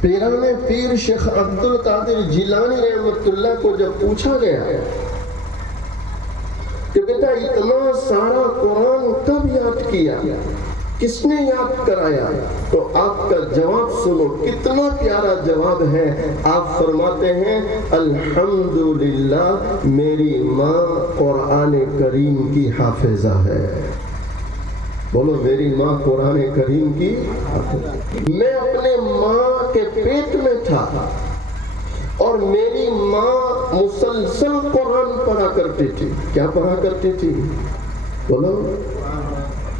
پیران پیر شیخ عبدالقادر جیلانی رحمت اللہ کو جب پوچھا گیا کہ بیٹا اتنا سارا قرآن کب یاد کیا، کس نے یاد کرایا؟ تو آپ کا جواب سنو، کتنا پیارا جواب ہے۔ آپ فرماتے ہیں الحمدللہ میری ماں قرآن کریم کی حافظہ ہے۔ بولو میری ماں قرآن کریم کی حافظہ۔ میں اپنے ماں کے پیٹ میں تھا اور میری ماں مسلسل قرآن پڑھا کرتی تھی۔ کیا پڑھا کرتی تھی؟ بولو،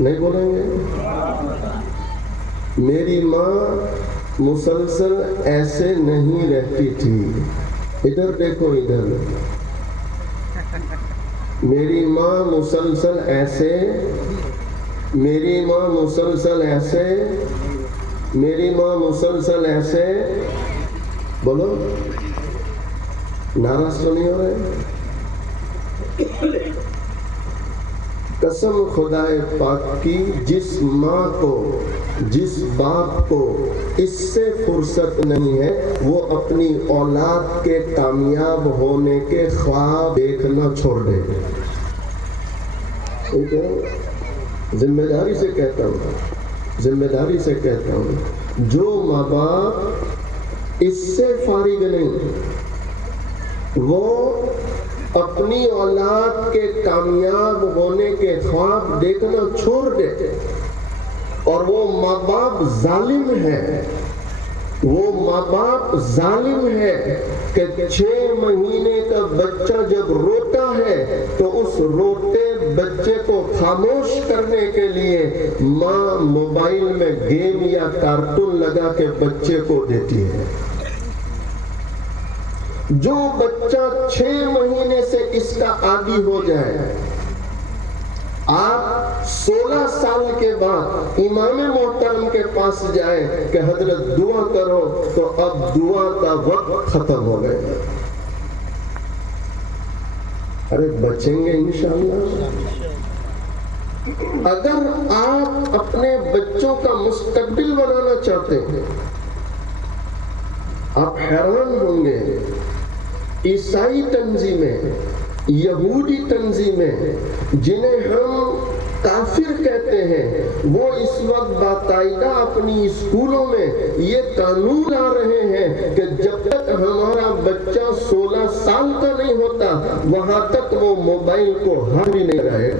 نہیں بولیں گے؟ میری ماں مسلسل ایسے نہیں رہتی تھی۔ ادھر دیکھو، ادھر میری ماں مسلسل ایسے، میری ماں مسلسل ایسے، میری ماں مسلسل ایسے، بولو نعرہ سنی ہو رہے؟ قسم خدائے پاک کی، جس ماں کو، جس باپ کو اس سے فرصت نہیں ہے وہ اپنی اولاد کے کامیاب ہونے کے خواب دیکھنا چھوڑ دے۔ ذمہ داری سے کہتا ہوں، ذمہ داری سے کہتا ہوں، جو ماں باپ اس سے فارغ نہیں وہ اپنی اولاد کے کامیاب ہونے کے خواب دیکھنا چھوڑ دیتے، اور وہ ماں باپ ظالم ہے، وہ ماں باپ ظالم ہے کہ 6 مہینے کا بچہ جب روتا ہے تو اس روتے بچے کو خاموش کرنے کے لیے ماں موبائل میں گیم یا کارٹون لگا کے بچے کو دیتی ہے۔ جو بچہ 6 مہینے سے اس کا عادی ہو جائے، آپ 16 سال کے بعد امام محترم کے پاس جائے کہ حضرت دعا کرو، تو اب دعا کا وقت ختم ہو گئے۔ ارے بچیں گے انشاءاللہ۔ اگر آپ اپنے بچوں کا مستقبل بنانا چاہتے ہیں، آپ حیران ہوں گے، عیسائی تنظیمیں، یہودی تنظیمیں جنہیں ہم کافر کہتے ہیں، وہ اس وقت باقاعدہ اپنی اسکولوں میں یہ قانون لا رہے ہیں کہ جب تک ہمارا بچہ 16 سال کا نہیں ہوتا وہاں تک وہ موبائل کو ہاتھ بھی نہیں لگائے۔